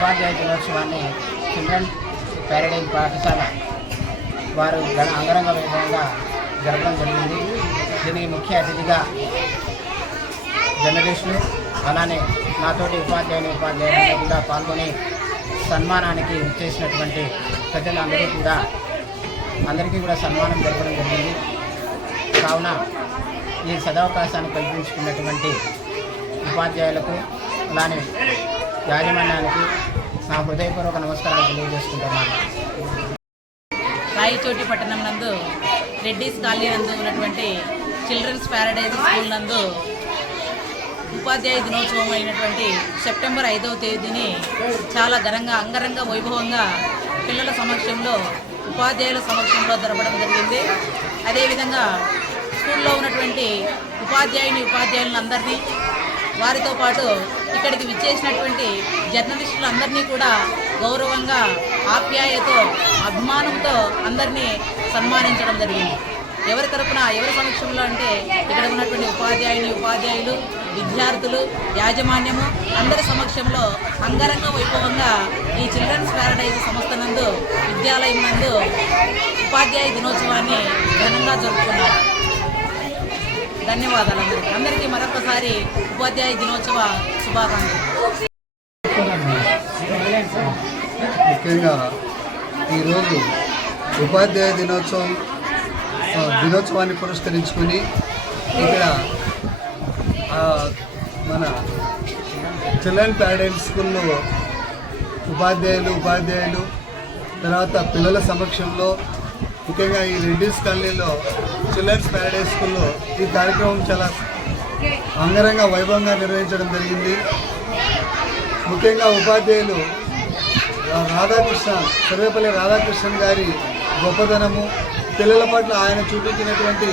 ఉపాధ్యాయ దినోత్సవాన్ని children Paradise పాఠశాల వారు గణ అంగరంగ వైభవంగా జరపడం జరిగింది. దీనికి ముఖ్య అతిథిగా జర్నలిస్టులు అలానే నాతోటి ఉపాధ్యాయుని ఉపాధ్యాయులు కూడా పాల్గొని సన్మానానికి చేసినటువంటి ప్రజలందరూ కూడా అందరికీ కూడా సన్మానం జరపడం జరిగింది. కావున ఈ సదవకాశాన్ని కల్పించుకున్నటువంటి ఉపాధ్యాయులకు అలానే యాజమాన్యానికి నా హృదయపూర్వక నమస్కారాలు తెలియజేసుకుంటున్నాను. రాయచోటి పట్టణం నందు రెడ్డిస్ కాలనీ నందు ఉన్నటువంటి చిల్డ్రన్స్ ప్యారడైజ్ స్కూల్ నందు ఉపాధ్యాయ దినోత్సవం అయినటువంటి సెప్టెంబర్ ఐదవ తేదీని చాలా ఘనంగా అంగరంగ వైభవంగా పిల్లల సమక్షంలో ఉపాధ్యాయుల సమక్షంలో జరపడం జరిగింది. అదేవిధంగా స్కూల్లో ఉన్నటువంటి ఉపాధ్యాయుని ఉపాధ్యాయులందరినీ వారితో పాటు ఇక్కడికి విచ్చేసినటువంటి జర్నలిస్టులందరినీ కూడా గౌరవంగా ఆప్యాయతో అభిమానంతో అందరినీ సన్మానించడం జరిగింది. ఎవరి తరపున ఎవరి సమక్షంలో అంటే ఇక్కడ ఉన్నటువంటి ఉపాధ్యాయుని ఉపాధ్యాయులు విద్యార్థులు యాజమాన్యము అందరి సమక్షంలో అంగరంగ వైభవంగా ఈ చిల్డ్రన్స్ ప్యారడైజ్ సంస్థ నందు విద్యాలయం నందు ఉపాధ్యాయ దినోత్సవాన్ని ఘనంగా జరుపుకున్నారు. ధన్యవాదాలు అందరికీ అందరికీ మరొకసారి ఉపాధ్యాయ దినోత్సవ శుభాకాంక్షలు. ముఖ్యంగా ఈరోజు ఉపాధ్యాయ దినోత్సవం దినోత్సవాన్ని పురస్కరించుకొని ఇక్కడ మన చిల్డ్రన్ ప్యారడైజ్ స్కూల్లో ఉపాధ్యాయులు ఉపాధ్యాయులు తర్వాత పిల్లల సమక్షంలో ముఖ్యంగా ఈ రెడ్డిస్ కాలనీలో చిల్డ్రన్స్ ప్యారడైజ్ స్కూల్లో ఈ కార్యక్రమం చాలా అంగరంగ వైభవంగా నిర్వహించడం జరిగింది. ముఖ్యంగా ఉపాధ్యాయులు రాధాకృష్ణ సర్వేపల్లి రాధాకృష్ణన్ గారి గొప్పదనము పిల్లల పట్ల ఆయన చూపించినటువంటి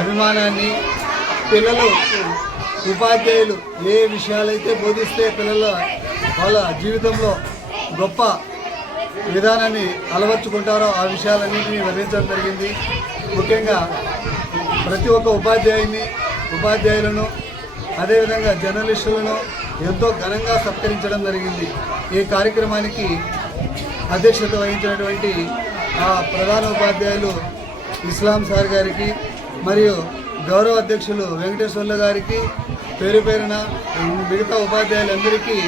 అభిమానాన్ని పిల్లలు ఉపాధ్యాయులు ఏ విషయాలైతే బోధిస్తే పిల్లల వాళ్ళ జీవితంలో గొప్ప విధానాన్ని అలవర్చుకుంటారో ఆ విషయాలన్నింటినీ వివరించడం జరిగింది. ముఖ్యంగా ప్రతి ఒక్క ఉపాధ్యాయుని ఉపాధ్యాయులను అదేవిధంగా జర్నలిస్టులను ఎంతో ఘనంగా సత్కరించడం జరిగింది. ఈ కార్యక్రమానికి అధ్యక్షత వహించినటువంటి ఆ ప్రధాన ఉపాధ్యాయులు ఇస్లాం సార్ గారికి మరియు గౌరవ అధ్యక్షులు వెంకటేశ్వర్ల గారికి పేరు పేరున మిగతా ఉపాధ్యాయులందరికీ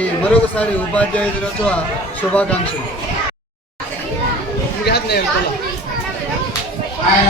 ఈ మరొకసారి ఉపాధ్యాయ దినోత్సవ శుభాకాంక్షలు. ఆయన